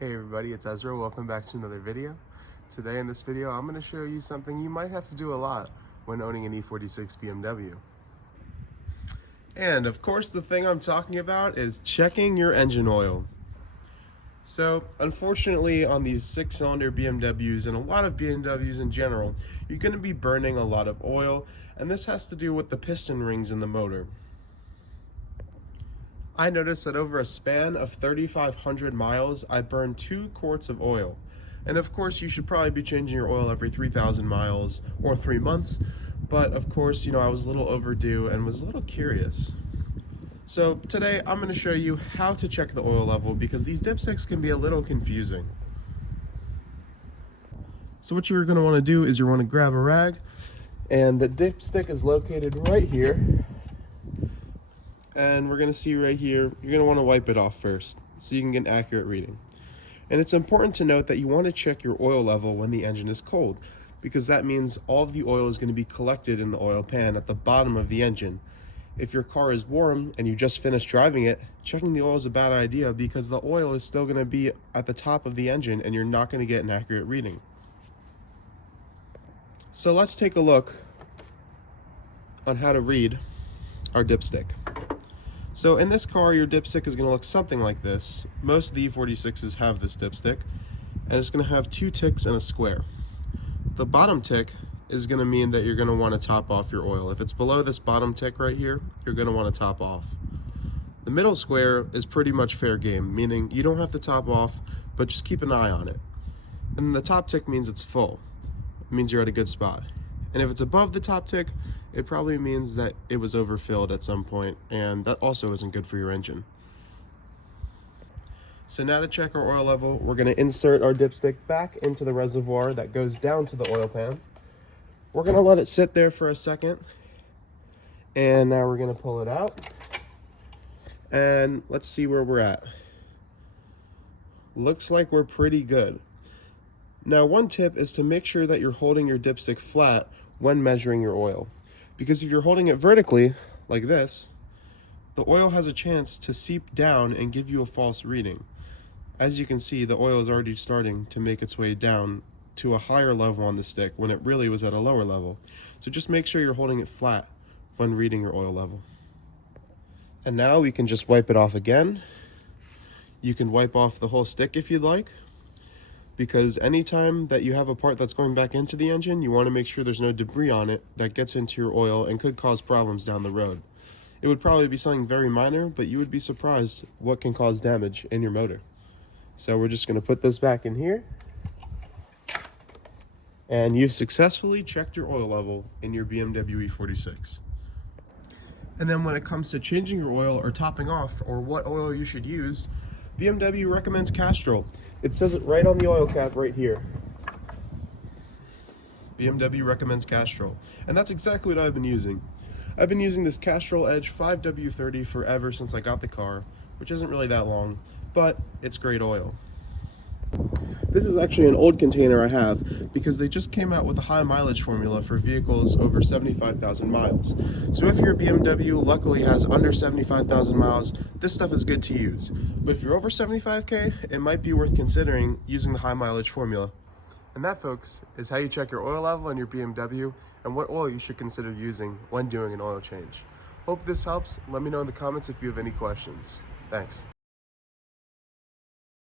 Hey everybody, it's Ezra. Welcome back to another video. Today in this video, I'm going to show you something you might have to do a lot when owning an E46 BMW. And of course, the thing I'm talking about is checking your engine oil. So unfortunately, on these 6-cylinder BMWs and a lot of BMWs in general, you're going to be burning a lot of oil, and this has to do with the piston rings in the motor. I noticed that over a span of 3,500 miles, I burned 2 quarts of oil. And of course, you should probably be changing your oil every 3,000 miles or 3 months. But of course, I was a little overdue and was a little curious. So today, I'm going to show you how to check the oil level because these dipsticks can be a little confusing. So what you're going to want to do is you want to grab a rag, and the dipstick is located right here. And we're going to see right here, you're going to want to wipe it off first so you can get an accurate reading. And it's important to note that you want to check your oil level when the engine is cold, because that means all of the oil is going to be collected in the oil pan at the bottom of the engine. If your car is warm and you just finished driving it, checking the oil is a bad idea because the oil is still going to be at the top of the engine and you're not going to get an accurate reading. So let's take a look on how to read our dipstick. So in this car, your dipstick is going to look something like this. Most of the E46s have this dipstick, and it's going to have 2 ticks and a square. The bottom tick is going to mean that you're going to want to top off your oil. If it's below this bottom tick right here, you're going to want to top off. The middle square is pretty much fair game, meaning you don't have to top off, but just keep an eye on it. And the top tick means it's full. It means you're at a good spot. And if it's above the top tick, it probably means that it was overfilled at some point, and that also isn't good for your engine. So now to check our oil level, we're going to insert our dipstick back into the reservoir that goes down to the oil pan. We're going to let it sit there for a second, and now we're going to pull it out. And let's see where we're at. Looks like we're pretty good. Now, one tip is to make sure that you're holding your dipstick flat when measuring your oil. Because if you're holding it vertically, like this, the oil has a chance to seep down and give you a false reading. As you can see, the oil is already starting to make its way down to a higher level on the stick when it really was at a lower level. So just make sure you're holding it flat when reading your oil level. And now we can just wipe it off again. You can wipe off the whole stick if you'd like, because anytime that you have a part that's going back into the engine, you want to make sure there's no debris on it that gets into your oil and could cause problems down the road. It would probably be something very minor, but you would be surprised what can cause damage in your motor. So we're just going to put this back in here. And you've successfully checked your oil level in your BMW E46. And then when it comes to changing your oil or topping off or what oil you should use, BMW recommends Castrol. It says it right on the oil cap right here. BMW recommends Castrol. And that's exactly what I've been using. I've been using this Castrol Edge 5W30 forever since I got the car, which isn't really that long, but it's great oil. This is actually an old container I have because they just came out with a high mileage formula for vehicles over 75,000 miles. So if your BMW luckily has under 75,000 miles, this stuff is good to use. But if you're over 75K, it might be worth considering using the high mileage formula. And that, folks, is how you check your oil level on your BMW and what oil you should consider using when doing an oil change. Hope this helps. Let me know in the comments if you have any questions. Thanks.